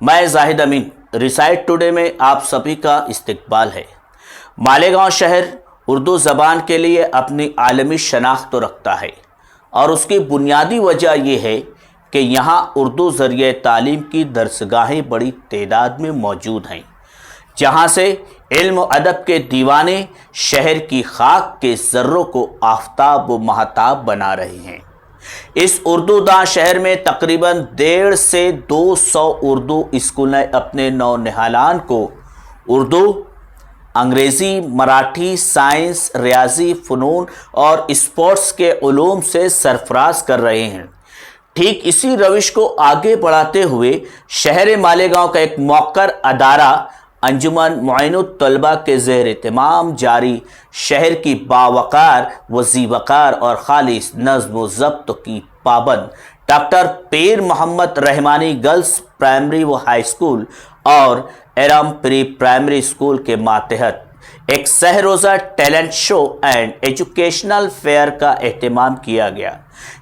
मैं जाहिद अमीन, recite today में आप सभी का इस्तकबाल है। मालेगांव शहर उर्दू ज़बान के लिए अपनी आलमी शनाख्त तो रखता है और उसकी बुनियादी वजह यह है कि यहाँ उर्दू ज़रिए तालीम की दरसगाहें बड़ी तादाद में मौजूद हैं, जहाँ से इल्म अदब के दीवाने शहर की खाक के ज़र्रों को आफताब व महताब बना रहे हैं। इस उर्दूदां शहर में तकरीबन 150 से 200 उर्दू स्कूलें अपने नौनिहालान को उर्दू, अंग्रेज़ी, मराठी, साइंस, रियाजी, फ़नून और स्पोर्ट्स के उलूम से सरफराज कर रहे हैं। ठीक इसी रविश को आगे बढ़ाते हुए शहर मालेगांव का एक मौकर अदारा अंजुमन मुइनुत तलबा के ज़ेर एहतमाम जारी शहर की बावकार, वज़ीवकार और खालिस नज़्म व ज़ब्त की पाबंद doctor Pir Mohammad Rahmani girls primary व हाई स्कूल और एरम प्री प्राइमरी स्कूल के मातहत एक सहरोज़ा talent show and educational fair का एहतमाम किया गया।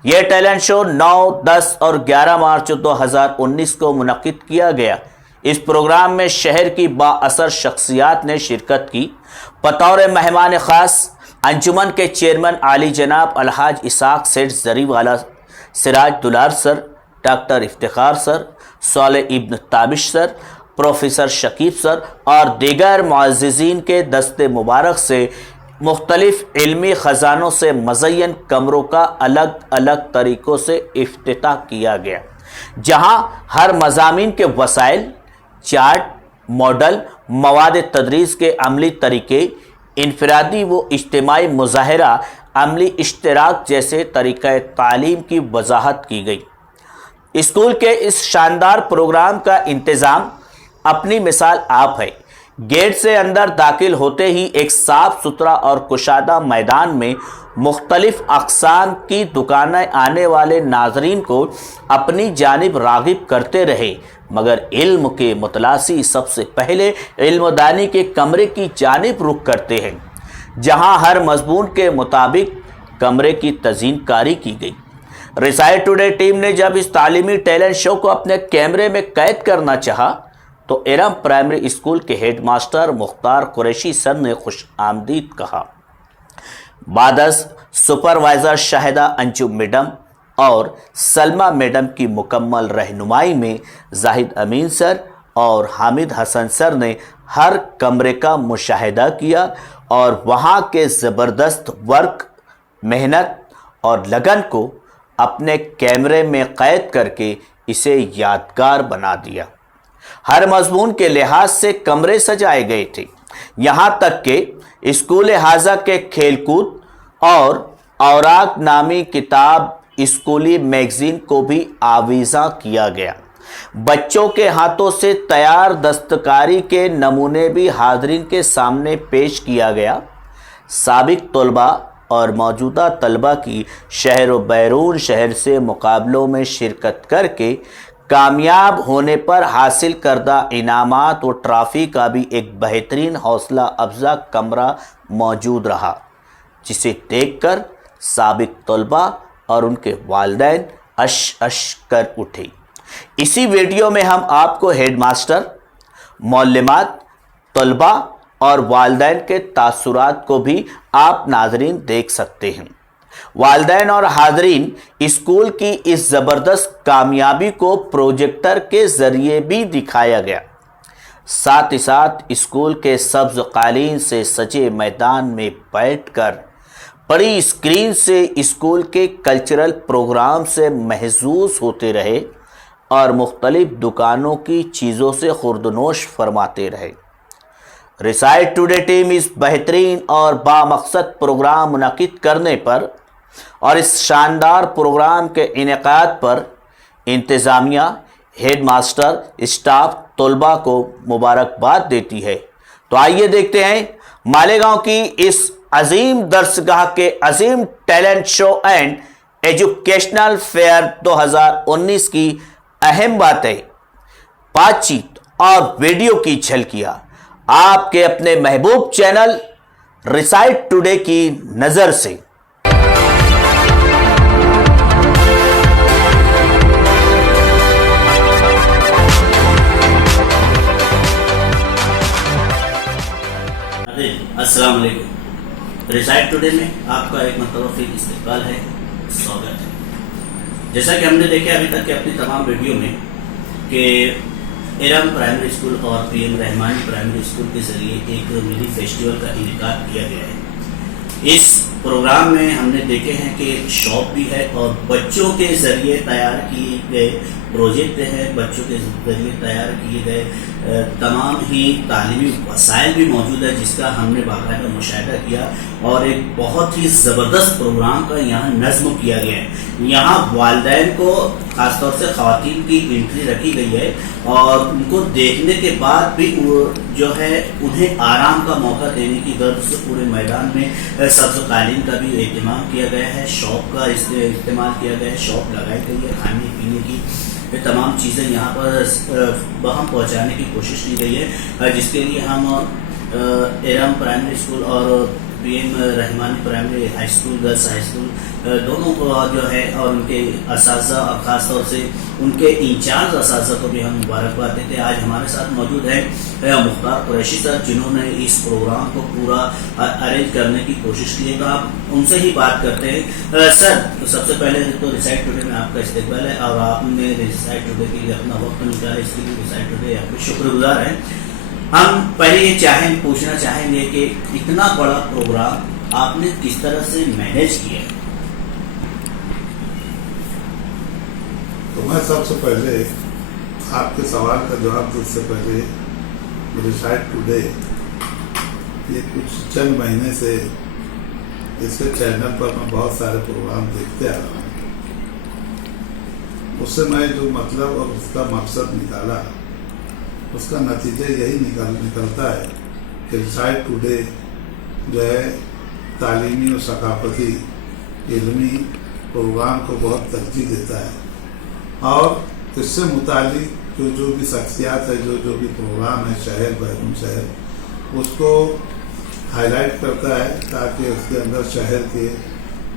यह टैलेंट शो 9, 10 और 11 मार्च 2019 को मुनक़िद किया गया। इस प्रोग्राम में शहर की बाअसर शख्सियात ने शिरकत की। बतौर मेहमान ख़ास अंजुमन के चेयरमैन आली जनाब अलहाज इसाक सेठ Jariwala, Siraj Dular sir, doctor Iftikhar sir, Saleh Ibn Tabish sir, professor Shakeeb sir और दीगर मुअज़्ज़िज़ीन के दस्ते मुबारक से मुख्तलिफ इल्मी ख़जानों से मज़य्यन कमरों का अलग अलग तरीक़ों से इफ्तिताह किया गया, जहाँ हर मज़ामीन के वसाइल, चार्ट, मॉडल, मवाद तदरीस के अमली तरीके, इनफरादी व इज्तिमाई मुज़ाहरा, अमली इश्तराक जैसे तरीक़े तालीम की वजाहत की गई। स्कूल के इस शानदार प्रोग्राम का इंतज़ाम अपनी मिसाल आप है। गेट से अंदर दाखिल होते ही एक साफ़ सुथरा और कुशादा मैदान में मुख्तलिफ अक़साम की दुकानें आने वाले नाज़रीन को अपनी जानिब राग़िब करते रहे, मगर इल्म के मुतलासी सबसे पहले इल्मदानी के कमरे की जानिब रुख करते हैं, जहां हर मज़मून के मुताबिक कमरे की तज़ीनकारी की गई। रिसाइट टुडे टीम ने जब इस तालीमी टैलेंट शो को अपने कैमरे में कैद करना चाहा तो एरम प्राइमरी स्कूल के head master Mukhtar Qureshi sir ने खुश आमदीद कहा। बादस सुपरवाइज़र शाहिदा अंजुम मैडम और सलमा मैडम की मुकम्मल रहनुमाई में जाहिद अमीन सर और हामिद हसन सर ने हर कमरे का मुशाहिदा किया और वहाँ के ज़बरदस्त वर्क, मेहनत और लगन को अपने कैमरे में कैद करके इसे यादगार बना दिया। हर मज़मून के लिहाज से कमरे सजाए गए थे, यहाँ तक कि स्कूल हाजा के खेलकूद और औराक नामी किताब स्कूली मैगज़ीन को भी आवीज़ा किया गया। बच्चों के हाथों से तैयार दस्तकारी के नमूने भी हाज़रीन के सामने पेश किया गया। साबिक तलबा और मौजूदा तलबा की शहर व बैरून शहर से मुकाबलों में शिरकत करके कामयाब होने पर हासिल करदा इनामात व ट्रॉफ़ी का भी एक बेहतरीन हौसला अफजा कमरा मौजूद रहा, जिसे देखकर साबिक तलबा और उनके वालिदैन अश अश कर उठे। इसी वीडियो में हम आपको हेडमास्टर, मौल्लिमात, तलबा और वालिदैन के तासुरात को भी आप नाज़रीन देख सकते हैं। वालिदैन और हाज़रीन स्कूल की इस ज़बरदस्त कामयाबी को प्रोजेक्टर के ज़रिए भी दिखाया गया। साथ ही साथ स्कूल के सब्ज़ कालीन से सजे मैदान में बैठकर बड़ी स्क्रीन से स्कूल के कल्चरल प्रोग्राम से महसूस होते रहे और मुख्तलिफ दुकानों की चीज़ों से खुर्दनोश फरमाते रहे। रिसाइट टुडे टीम इस बेहतरीन और बामकसद प्रोग्राम मुनक़िद करने पर और इस शानदार प्रोग्राम के इनेकाद पर इंतज़ामिया, हेड मास्टर, स्टाफ, तलबा को मुबारकबाद देती है। तो आइए देखते हैं मालेगांव की इस अजीम दरसगाह के अजीम talent show and educational fair 2019 की अहम बातें, बातचीत और वीडियो की झलकियाँ आपके अपने महबूब चैनल रिसाइट टुडे की नज़र से। السلام علیکم. ریسائٹ ٹوڈے میں آپ کا ایک مرتبہ پھر استقبال ہے, سواگت ہے. جیسا کہ ہم نے دیکھا ابھی تک کہ اپنی تمام ویڈیو میں کہ ارم پرائمری اسکول اور P M Rahmani primary school کے ذریعے ایک منی فیسٹیول کا انعقاد کیا گیا ہے. اس پروگرام میں ہم نے دیکھے ہیں کہ شاپ بھی ہے اور بچوں کے ذریعے تیار کیے گئے پروجیکٹ ہیں, بچوں کے ذریعے تیار کیے گئے تمام ہی تعلیمی وسائل بھی موجود ہے, جس کا ہم نے باقاعدہ مشاہدہ کیا اور ایک بہت ہی زبردست پروگرام کا یہاں نظم کیا گیا ہے. یہاں والدین کو خاص طور سے خواتین کی انٹری رکھی گئی ہے اور ان کو دیکھنے کے بعد بھی جو ہے انہیں آرام کا موقع دینے کی غرض سے پورے میدان میں سبز قالین کا بھی اہتمام کیا گیا ہے, شاپ کا استعمال کیا گیا ہے, شاپ لگائی گئی ہے, کھانے پینے کی تمام چیزیں یہاں پر بہم پہنچانے کی کوشش کی گئی ہے, جس کے لیے ہم ارم پرائمری اسکول اور P M Rahmani primary high school girls high school دونوں کو جو ہے اور ان کے اساتذہ اور خاص طور سے ان کے انچارج اساتذہ کو بھی ہم مبارکباد دیتے ہیں. آج ہمارے ساتھ موجود ہیں مختار قریشی سر, جنہوں نے اس پروگرام کو پورا ارینج کرنے کی کوشش کی ہے, تو آپ ان سے ہی بات کرتے ہیں. سر, سب سے پہلے تو ریسائٹ ٹوڈے میں آپ کا استقبال ہے اور آپ نے ریسائٹ ٹوڈے کے لیے اپنا وقت نکالا, اس کے لیے ریسائٹ ٹوڈے آپ کے شکر گزار ہیں. ہم پہلے یہ پوچھنا چاہیں گے کہ اتنا بڑا پروگرام آپ نے کس طرح سے مینیج کیا ہے؟ تو میں سب سے پہلے آپ کے سوال کا جواب دینے سے پہلے ریسائٹ ٹوڈے یہ کچھ چند مہینے سے اس کے چینل پر میں بہت سارے پروگرام دیکھتے آ رہا ہوں. اس سے میں جو مطلب اور اس کا مقصد نکالا, اس کا نتیجہ یہی نکلتا ہے کہ ریسائٹ ٹوڈے جو ہے تعلیمی اور ثقافتی علمی پروگرام کو بہت ترجیح دیتا ہے اور اس سے متعلق جو بھی شخصیات ہے, جو بھی پروگرام ہے شہر بیرون شہر, اس کو ہائی لائٹ کرتا ہے تاکہ اس کے اندر شہر کے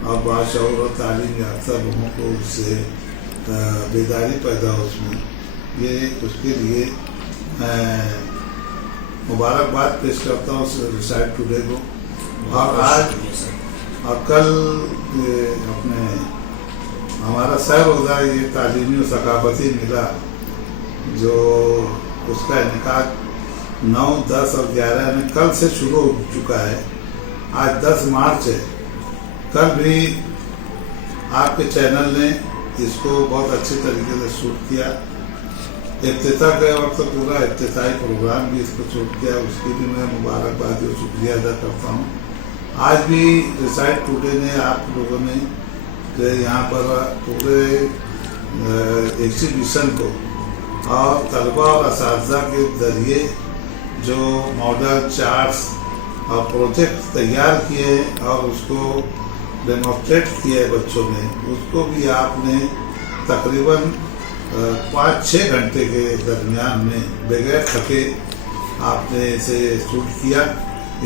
اور باشعور اور تعلیم یافتہ لوگوں کو اس سے بیداری پیدا ہو. اس میں یہ اس کے لیے مبارکباد پیش کرتا ہوں ریسائٹ ٹوڈے کو. اور آج اور کل اپنے ہمارا سہ روزہ یہ تعلیمی و ثقافتی میلہ جو اس کا انعقاد 9, 10 اور 11 میں کل سے شروع ہو چکا ہے. آج 10 مارچ ہے. کل بھی آپ کے چینل نے اس کو بہت اچھے طریقے سے شوٹ کیا. افتتاح کے وقت پورا افتتاحی پروگرام بھی اس کو شوٹ کیا, اس کی بھی میں مبارکباد اور شکریہ ادا کرتا ہوں. آج بھی ریسائٹ ٹوڈے نے آپ لوگوں نے جو یہاں پر پورے ایگزیبیشن کو اور طلباء اور اساتذہ کے ذریعے جو ماڈل چارٹس اور پروجیکٹ تیار کیے اور اس کو ڈیمونسٹریٹ کیا ہے بچوں نے, اس کو بھی آپ نے تقریباً 5-6 گھنٹے کے درمیان میں بغیر تھکے آپ نے اسے شوٹ کیا.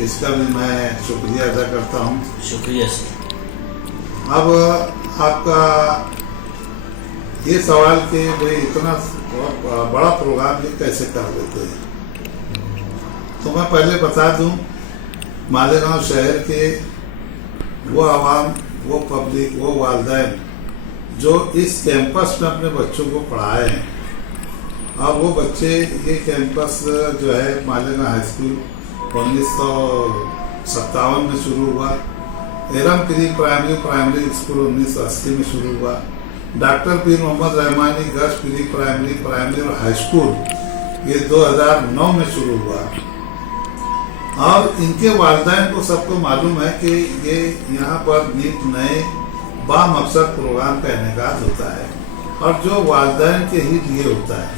اس کا بھی میں شکریہ ادا کرتا ہوں. شکریہ سر. اب آپ کا یہ سوال کہ بھائی اتنا بڑا پروگرام یہ کیسے کر لیتے ہیں, تو میں پہلے بتا دوں مالیگاؤں شہر کے وہ عوام, وہ پبلک, وہ والدین جو اس کیمپس میں اپنے بچوں کو پڑھائے ہیں, اور وہ بچے یہ کیمپس جو ہے مالیگاؤں ہائی اسکول 1957 میں شروع ہوا, ارم پرائمری اسکول 1980 میں شروع ہوا, ڈاکٹر پیر محمد رحمانی گرلس پرائمری اور ہائی اسکول یہ 2009 میں شروع ہوا. اور ان کے والدین کو سب کو معلوم ہے کہ یہ یہاں پر نیک نئے با مقصد پروگرام کا انعقاد ہوتا ہے, اور جو والدین کے ہی لیے ہوتا ہے,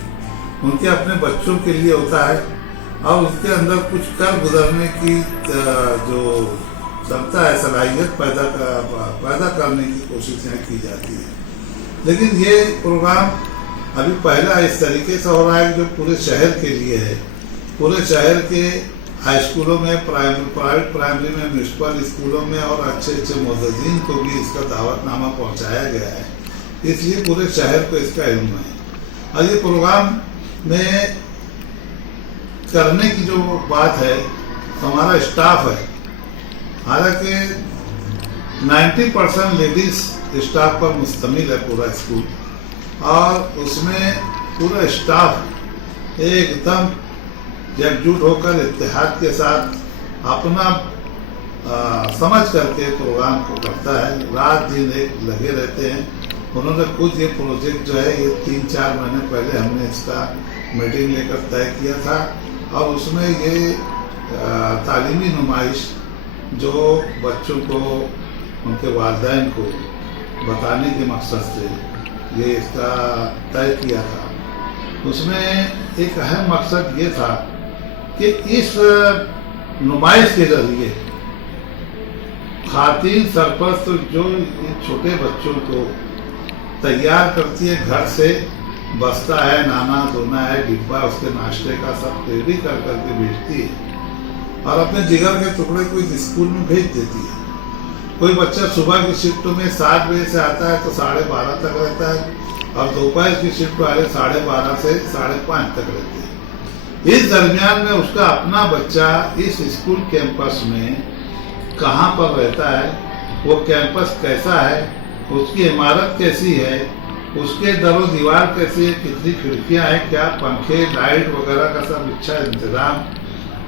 ان کے اپنے بچوں کے لیے ہوتا ہے, اور اس کے اندر کچھ کر گزرنے کی جو سمتا ہے صلاحیت پیدا کرنے کی کوششیں کی جاتی ہیں. لیکن یہ پروگرام ابھی پہلا اس طریقے سے ہو رہا ہے جو پورے شہر کے لیے ہے. پورے شہر کے ہائی اسکولوں میں, پرائیویٹ پرائمری میں, میونسپل اسکولوں میں اور اچھے معززین کو بھی اس کا دعوت نامہ پہنچایا گیا ہے. اس لیے پورے شہر کو اس کا علم ہے. اور یہ پروگرام میں کرنے کی جو بات ہے, ہمارا اسٹاف ہے हालांकि 90% लेडीज स्टाफ पर मुश्तमिल है पूरा स्कूल, और उसमें पूरा स्टाफ एकदम एकजुट होकर इत्तेहाद के साथ अपना समझ करके प्रोग्राम को करता है। रात दिन एक लगे रहते हैं। उन्होंने खुद ये प्रोजेक्ट जो है ये 3-4 महीने पहले हमने इसका मीटिंग लेकर तय किया था, और उसमें ये तालीमी नुमाइश जो बच्चों को उनके वालिदैन को बताने के मकसद से ये इसका तय किया था। उसमें एक अहम मकसद ये था कि इस नुमाइश के जरिए खातिन सरपरस्त जो इन छोटे बच्चों को तैयार करती है, घर से बस्ता है, नाना धोना है, डिब्बा उसके नाश्ते का सब रेडी कर करके भेजती है और अपने जिगर के टुकड़े को इस स्कूल में भेज देती है। कोई बच्चा सुबह की शिफ्ट में 7 बजे से आता है तो 12:30 तक रहता है, और दोपहर की शिफ्ट वाले 12:30 से 5:30 तक रहते हैं। इस दरमियान में उसका अपना बच्चा इस स्कूल कैंपस में कहाँ पर रहता है, वो कैंपस कैसा है, उसकी इमारत कैसी है, उसके दरो दीवार कैसी है, कितनी खिड़कियाँ हैं, क्या पंखे लाइट वगैरह का सब अच्छा इंतजाम,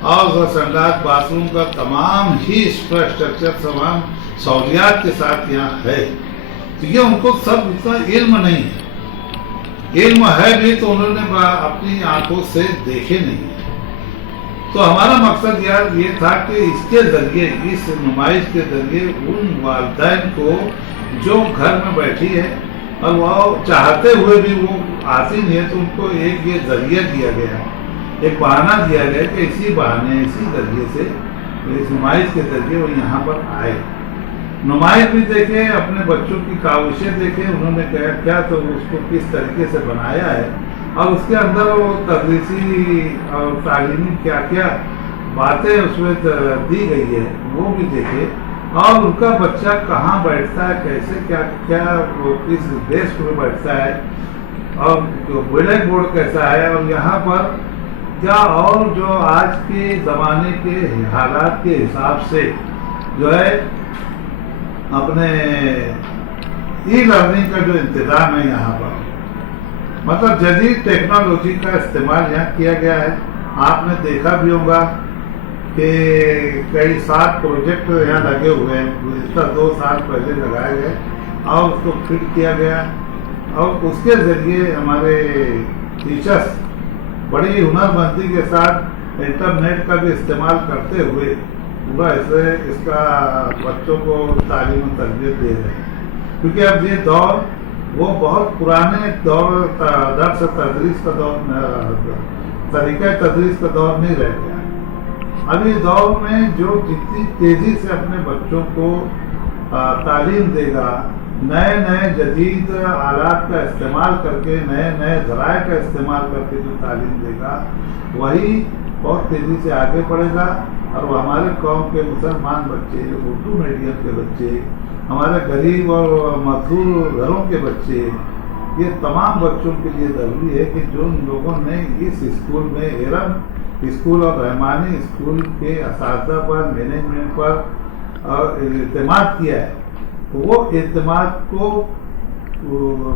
और संडास बाथरूम का तमाम ही इंफ्रास्ट्रक्चर तमाम सहूलियात के साथ यहाँ है। तो ये उनको सब उतना इल्म नहीं है। इल्म है भी तो उन्होंने अपनी आंखों से देखे नहीं। तो हमारा मकसद यार ये था कि इसके जरिए, इस नुमाइश के जरिए उन वालिदैन को जो घर में बैठी है और वो चाहते हुए भी वो आती नहीं है, तो उनको एक ये जरिया दिया गया, एक बहाना दिया गया कि इसी बहाने इसी जरिए से इस नुमाइश के जरिए वो यहाँ पर आए, नुमाइश भी देखे, अपने बच्चों की काविशें देखे, उन्होंने क्या तो उसको किस तरीके से बनाया है और उसके अंदर वो तदरीसी और तालीमी क्या क्या बातें उसमें दी गई है वो भी देखे, और उनका बच्चा कहाँ बैठता है, कैसे क्या क्या वो किस डेस्क में बैठता है, और ब्लैक बोर्ड कैसा है, और यहाँ पर क्या और जो आज के ज़माने के हालात के हिसाब से जो है अपने ई लर्निंग का जो इंतज़ाम है यहाँ पर, मतलब जदीद टेक्नोलॉजी का इस्तेमाल यहाँ किया गया है। आपने देखा भी होगा कि कई 7 प्रोजेक्ट यहाँ लगे हुए हैं, इसका 2 साल पहले लगाए गए और उसको फिट किया गया, और उसके ज़रिए हमारे टीचर्स बड़ी हुनरमंदी के साथ इंटरनेट का भी इस्तेमाल करते हुए पूरा इसका बच्चों को तालीम और तरबियत दे रहे हैं। क्योंकि अब ये दौर वो बहुत पुराने दौर दर्स तदरीस का दौर, तरीक़ा तदरीस का दौर नहीं रह गया। अभी दौर में जो जितनी तेज़ी से अपने बच्चों को तालीम देगा, नए नए जदीद आलात का इस्तेमाल करके, नए नए ज़राए का इस्तेमाल करके जो तालीम देगा, वही बहुत तेज़ी से आगे बढ़ेगा। और वो हमारे कौम के मुसलमान बच्चे, उर्दू मीडियम के बच्चे, हमारे गरीब और मजदूर घरों के बच्चे, ये तमाम बच्चों के लिए ज़रूरी है कि जो लोगों ने इस स्कूल में एरम स्कूल और रहमानी स्कूल के असातिज़ा पर, मैनेजमेंट पर एतमाद किया है, तो वो एतमाद को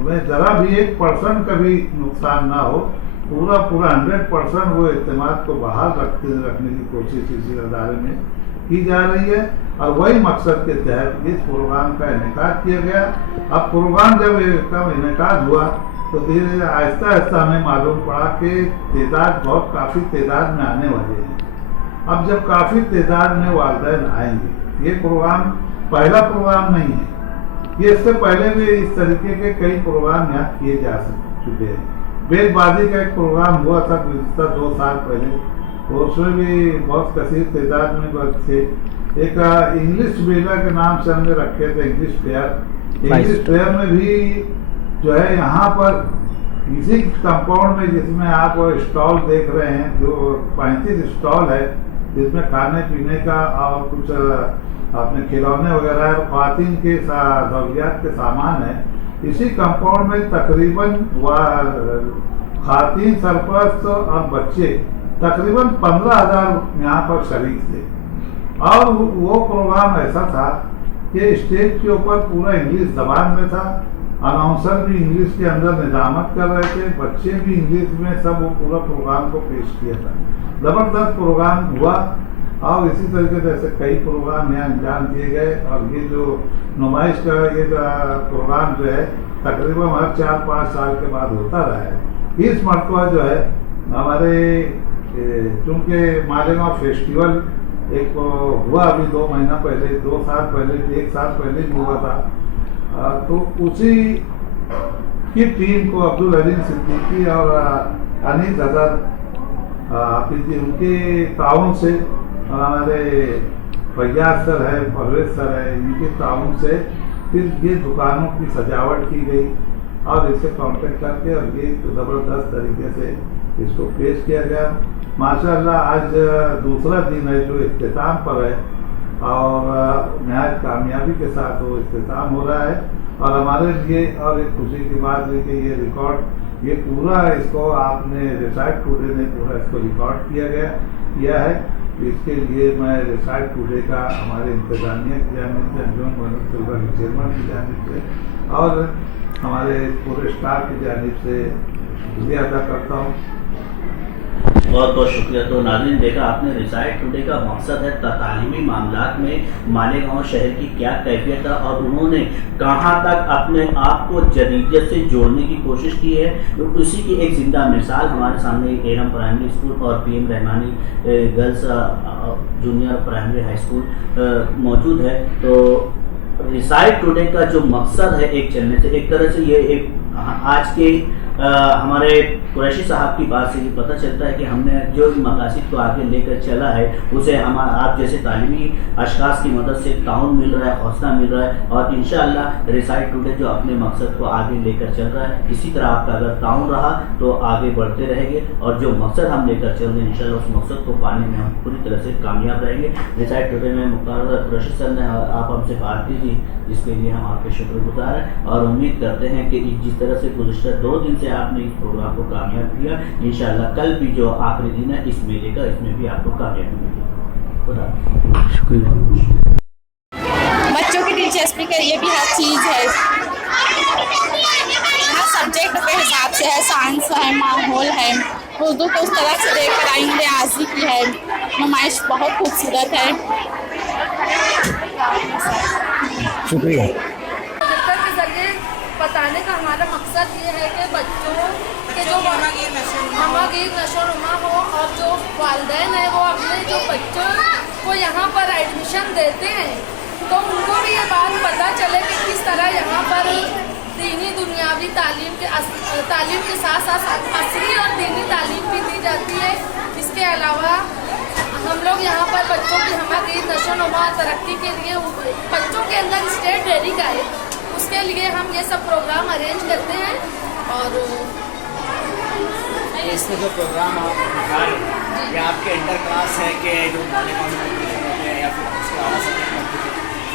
में ज़रा भी 1% का भी नुकसान ना हो, पूरा 100% वो एतमाद को बहाल रखने की कोशिश इस अदारे में की जा रही है। और वही मकसद के तहत इस प्रोग्राम का इनेकाद किया गया। अब प्रोग्राम जब इसका इनेकाद हुआ तो धीरे धीरे आहिस्ता आहिस्ता हमें मालूम पड़ा कि तादाद बहुत काफ़ी तादाद में आने वाले हैं। अब जब काफ़ी तादाद में वालिदैन आएंगे, ये प्रोग्राम पहला प्रोग्राम नहीं है, ये इससे पहले भी इस तरीके के कई प्रोग्राम यहाँ किए जा चुके हैं। बेलबाजी का एक प्रोग्राम हुआ था गुज़िश्ता 2 साल पहले, तो उसमें भी बहुत कसीर तादाद में बच्चे, एक इंग्लिश मेला के नाम से हमने रखे थे इंग्लिश फेयर में भी जो है यहाँ पर इसी कंपाउंड में जिसमें आप स्टॉल देख रहे हैं, जो 35 स्टॉल है जिसमें खाने पीने का और कुछ अपने खिलौने वगैरह और ख़वातीन के ज़रूरियात के सामान है। इसी कंपाउंड में तकरीबन ख़वातीन सरपरस्त और बच्चे तकरीबन 15,000 यहाँ पर शरीक थे। और वो प्रोग्राम ऐसा था कि स्टेज के ऊपर पूरा इंग्लिश जबान में था, अनाउंसर भी इंग्लिश के अंदर निजामत कर रहे थे, बच्चे भी इंग्लिश में, सब वो पूरा प्रोग्राम को पेश किया था। ज़बरदस्त प्रोग्राम हुआ और इसी तरीके से ऐसे कई प्रोग्राम यहाँ अंजाम दिए गए। और ये जो नुमाइश का ये प्रोग्राम जो है तकरीबन हर 4-5 साल के बाद होता रहा है। इस मरतबा जो है हमारे चूँकि मालेगांव फेस्टिवल एक हुआ अभी 2 महीना पहले, 2 साल पहले, 1 साल पहले भी हुआ था, तो उसी की टीम को अब्दुल अलीम सिद्दीकी और अनीस अजहर हाफिज जी उनके ताउन से और हमारे फैयाज सर है, परवेज सर है, इनके ताउन से फिर ये दुकानों की सजावट की गई और इसे कॉन्टेक्ट करके और ये ज़बरदस्त तरीके से इसको पेश किया गया। माशाअल्लाह आज दूसरा दिन है जो इख्तिताम पर है और नहायत कामयाबी के साथ वो इख्तिताम हो रहा है। और हमारे लिए और एक खुशी की बात है कि ये रिकॉर्ड, ये पूरा इसको आपने रिसाइट टुडे ने पूरा इसको रिकॉर्ड किया है। इसके लिए मैं रिसाइट टुडे का हमारे इंतजामिया की जानिब से, अंजुमन मोहम्मद तलबा के चेयरमैन की जानिब से और हमारे पूरे स्टाफ की जानिब से शुक्रिया अदा करता हूँ। बहुत बहुत शुक्रिया। तो नाज़रीन, देखा आपने रिसाइट टुडे का मकसद है तालीमी मामलात में मालेगांव शहर की क्या कैफियत है और उन्होंने कहाँ तक अपने आप को जदीदियत से जोड़ने की कोशिश की है। तो उसी की एक ज़िंदा मिसाल हमारे सामने एरम प्राइमरी स्कूल और PM Rahmani girls junior primary high school मौजूद है। तो रिसाइट टुडे का जो मकसद है एक चलने से, एक तरह से ये एक आज के हमारे कुरैशी साहब की बात से ये पता चलता है कि हमने जो मकासद को आगे लेकर चला है उसे हम आप जैसे तालीमी अशखास की मदद से ताउन मिल रहा है, हौसला मिल रहा है और इंशाअल्लाह रिसाइट टुडे जो अपने मकसद को आगे लेकर चल रहा है, इसी तरह आपका अगर ताउन रहा तो आगे बढ़ते रहेंगे और जो मकसद हम लेकर चल रहे हैं इंशाअल्लाह उस मकसद को पाने में हम पूरी तरह से कामयाब रहेंगे। रिसाइट टुडे में मुख्तार कुरैशी सर ने आप हमसे बात की थी, इसके लिए हम आपके शुक्रगुजार हैं और उम्मीद करते हैं कि जिस तरह से गुज़िश्ता 2 दिन से आपने इस प्रोग्राम को कामयाब किया, इंशाअल्लाह कल भी जो आखिरी दिन है इस मेले का, इसमें भी आपको कामयाबी मिलेगी। खुदा शुक्रिया। बच्चों की दिलचस्पी के लिए भी हर चीज़ है, हर सब्जेक्ट के हिसाब से है, साइंस है, माहौल है, उर्दू को उस तरह से देखकर आएंगे आजी की है, नुमाइश बहुत खूबसूरत है। शुक्रिया। के जरिए बताने का हमारा मकसद ये है कि बच्चों के जो हमागीर नशोनुमा हो और जो वालिदैन है वो अपने जो बच्चों को यहाँ पर एडमिशन देते हैं तो उनको भी ये बात पता चले कि किस तरह यहाँ पर दीनी दुनियावी तालीम के साथ साथ असली और दीनी तालीम भी दी जाती है। इसके अलावा हम लोग यहाँ पर बच्चों की हमागीर नशोनुमा तरक्की के लिए बच्चों के अंदर स्टेट डेयरी का है, उसके लिए हम ये सब प्रोग्राम अरेंज करते हैं। और इसमें जो प्रोग्राम आप दिखा रहे हैं ये आपके इंटर क्लास है कि जो मालेगांव में होते हैं या फिर उसके आला सब्जेक्ट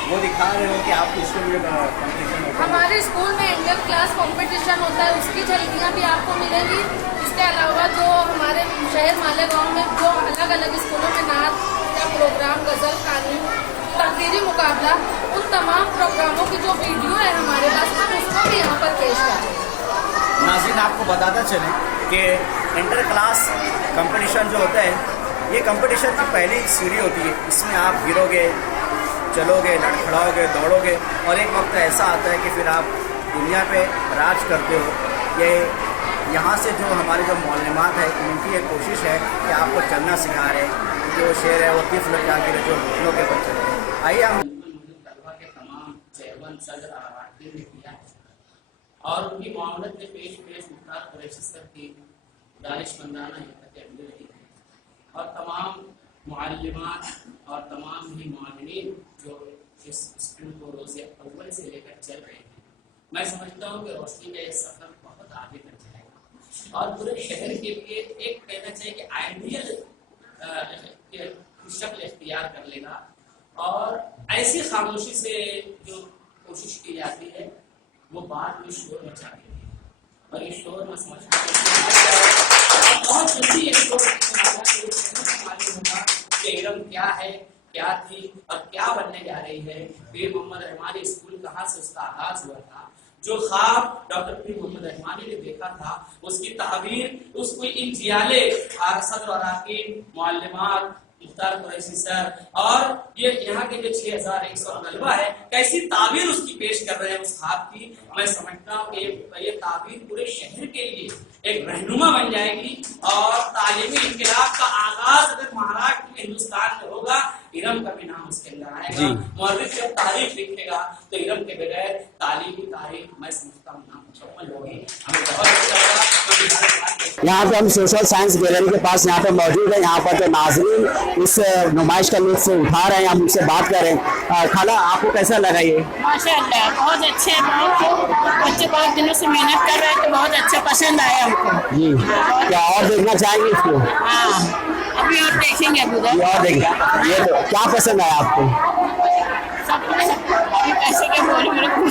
वो दिखा रहे हो कि आप इसमें भी कॉम्पिटिशन होता है? हमारे स्कूल में इंटर क्लास कंपटीशन होता है, उसकी झलकियाँ भी आपको मिलेंगी। इसके अलावा जो हमारे शहर मालेगांव में जो अलग अलग स्कूलों में नाच या प्रोग्राम, गज़ल, कहानी, तकरीरी मुकाबला, उन तमाम प्रोग्रामों की जो वीडियो है हमारे पास, हम उसको भी यहाँ पर पेश करते हैं। नाज़रीन, आपको बताता चलें कि इंटर क्लास कंपटीशन जो होता है ये कंपटीशन की पहली सीढ़ी होती है। इसमें आप गिरोगे, चलोगे, लड़खड़ाओगे, दौड़ोगे और एक वक्त ऐसा आता है कि फिर आप दुनिया पे राज करते हो। ये यहाँ से जो हमारे जो मौलमात है उनकी एक कोशिश है कि आपको चलना सिखा रहे हैं। जो शेर है वो तिफ्ल क्या गिरे जो घुटनों के बल चलते हैं। आइए हम के तमाम चेयरमैन सदर अरावाटी ने किया है और उनकी मामलत में पेश मुख्तार कुरैशी सर की दानिशमंदाना हिम्मत अमली रही है और तमाम मुअल्लिमात और तमाम ही मुअल्लिमीन जो इस स्कूल को रोज़े अव्वल से लेकर चल रहे हैं। मैं समझता हूँ कि रोशनी का ये सफ़र बहुत आगे तक जाएगा और पूरे शहर के लिए एक कहना चाहिए कि आइडियल शक्ल इख्तियार कर लेगा और ऐसी खामोशी से जो कोशिश की जाती है वो बाद में शोर मचाती है और ये शोर में समझता बहुत जल्दी मालूम होगा कि इरम क्या है, क्या थी पीर मोहम्मद रहमानी स्कूल कहाँ से उसका आगाज हुआ था, जो ख्वाब डॉक्टर पीर मोहम्मद रहमानी ने देखा था, उसकी ताबीर उसको इन जियाले सदर अराकीन, मुअल्लिमात, मुख्तार कुरैशी सर और ये यहाँ के जो 6190 है, कैसी ताबीर उसकी पेश कर रहे हैं उस ख्वाब की। मैं समझता हूँ कि ये ताबीर पूरे शहर के लिए एक रहनुमा बन जाएगी और तालीमी इंकलाब का आगाज अगर महाराष्ट्र में हिंदुस्तान में होगा, इरम का भी नाम उसके अंदर आएगा। मौलवी जब तारीख लिखेगा तो इरम के बगैर तालीमी तारीख मैं समझता हूँ नामुकम्मल होगी। हमें बहुत अच्छा लगा। यहाँ पे हम सोशल साइंस गैलरी के पास यहाँ पे मौजूद है। यहाँ पर जो नाजरीन इस नुमाइश का लुत्फ उठा रहे हैं, हम उनसे बात कर रहे हैं। खाला, आपको कैसा लगा ये? माशाअल्लाह बहुत अच्छे, बच्चे बहुत दिनों से मेहनत कर रहे हैं तो बहुत अच्छा पसंद आया हमको। जी, क्या और देखना चाहेंगे इसको? हाँ, अभी और देखेंगे अभी ये और देखेंगे। ये तो क्या पसंद आया आपको? सब अभी पैसे के बोले मेरे को।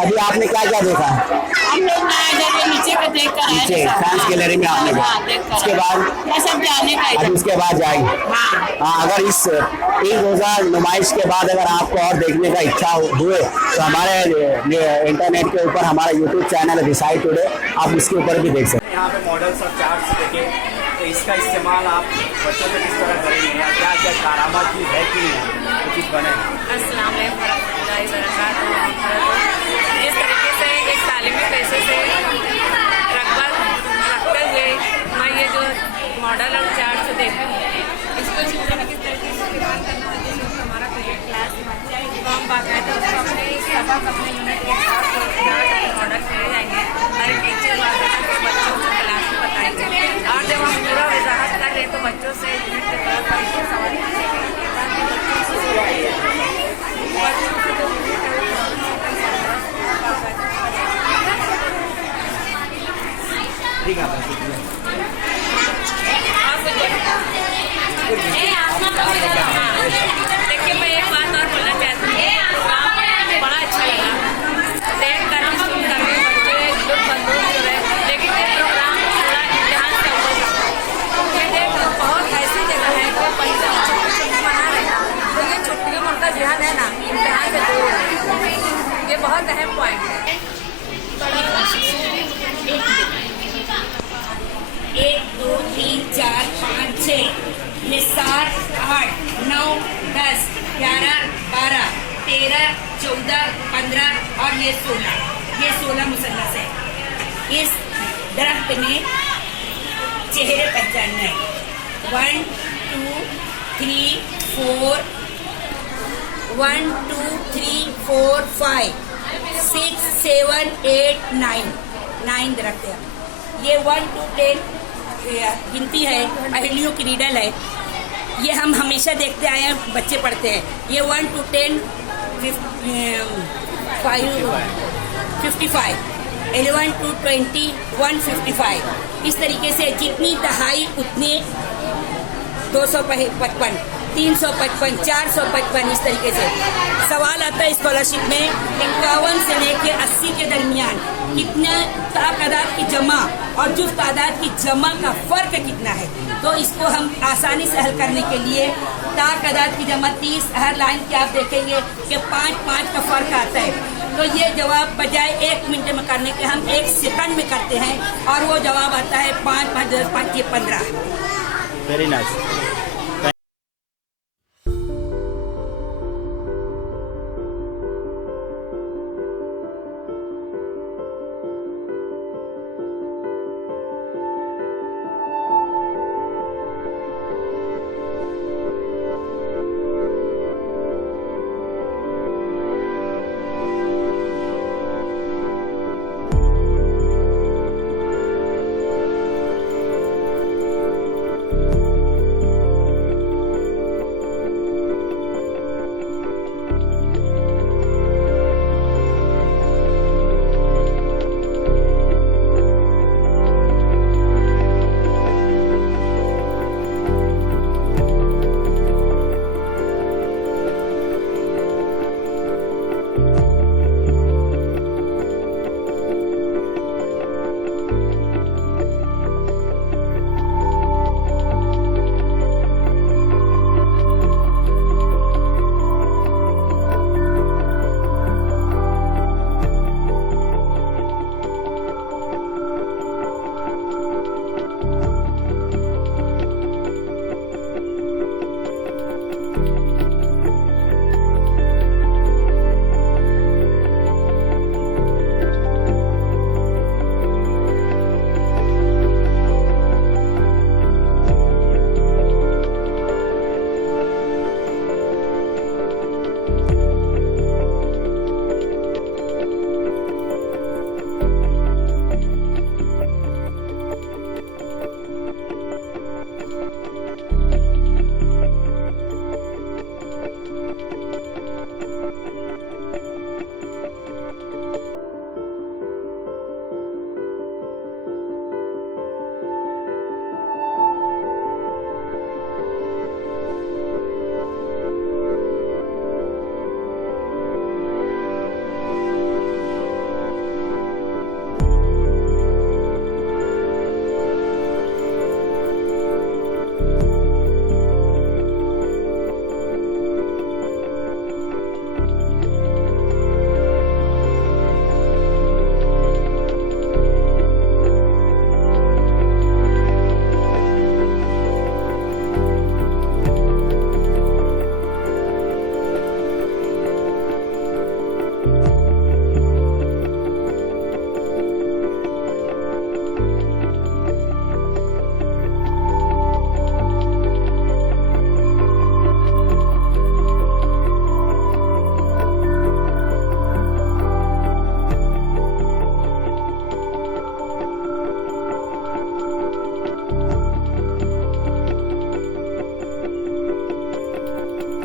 अभी आपने क्या क्या देखा? हम लोग ना इधर नीचे पे देख कर नीचे साइंस गैलरी में आपने देखा, उसके बाद सब जाने का अभी उसके बाद जाएंगे। हाँ, अगर इस 3 रोजा नुमाइश के बाद अगर आपको और देखने का इच्छा हुए तो हमारे इंटरनेट के ऊपर हमारा यूट्यूब चैनल है डिसाइड टुडे, आप इसके ऊपर भी देख सकते हैं। यहाँ पे मॉडल्स और चार्ट्स देखे तो इसका इस्तेमाल आप बच्चों को किस तरह करेंगे या क्या क्या कारआमद चीज़ है कि नहीं तो कुछ बने। अस्सलाम वालेकुम वरहमतुल्लाहि वबरकातुहू। इस तरीके से एक तालीमी पैसे से रखते हुए मैं ये जो मॉडल और चार्ट देखी हूँ, इसको किस तरीके से इस्तेमाल करना है। जैसे हमारा पीरियड क्लास तो हम बाकायदा उसको अपने सबक अपने यूनिट के साथ मॉडल चले जाएंगे। हर एक टीचर बच्चों को क्लास में बताएंगे और जब हम पूरा वजाहत कर रहे तो बच्चों से यूनिट के तौर पर इसके सवाल पूछेंगे ताकि बच्चों से ठीक है। देखिए, मैं एक बात और बोलना चाहती हूँ, बड़ा अच्छा लगा देख कर, हम सुन कर बच्चे जो बंदूक जो है, लेकिन ये प्रोग्राम पूरा इम्तिहान से होगा। ये बहुत ऐसी जगह है कि बच्चे छुट्टी मना रहे हैं तो ये छुट्टियों में उनका ध्यान है ना इम्तिहान से दूर है। ये बहुत अहम पॉइंट है। 1 2 3 4 5 6 ये 7 8 9 10 11 12 13 14 15 और ये 16 मुसन्नस है। इस दरख्त में चेहरे पहचानना है। 1 2 3 4 1 2 3 4 5 6 7 8 9 दरख्त है। ये 1 to 10 गिनती है, अहलियों की रीडल है। ये हम हमेशा देखते आए हैं, बच्चे पढ़ते हैं। ये 1 to 10 55 11 to 20 155। इस तरीके से जितनी दहाई उतने 255 355 455 इस तरीके से। सवाल आता है स्कॉलरशिप में 51 से लेके 80 के दरमियान कितना तादाद की जमा और जुफ्त तादाद की जमा का फर्क कितना है। तो इसको हम आसानी से हल करने के लिए तादाद की जमा 30 हर लाइन की आप देखेंगे कि 5 का फर्क आता है। तो ये जवाब बजाय 1 मिनट में करने के हम 1 सेकंड में करते हैं और वो जवाब आता है 5 5 10 5 ये 15। Very nice.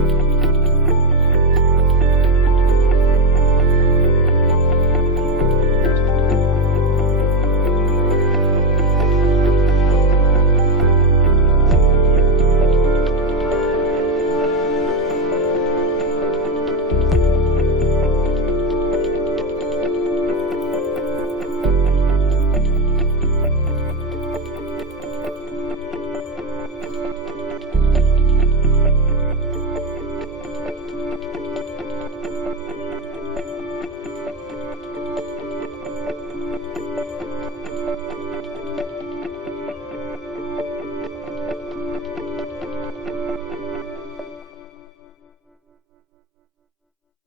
है।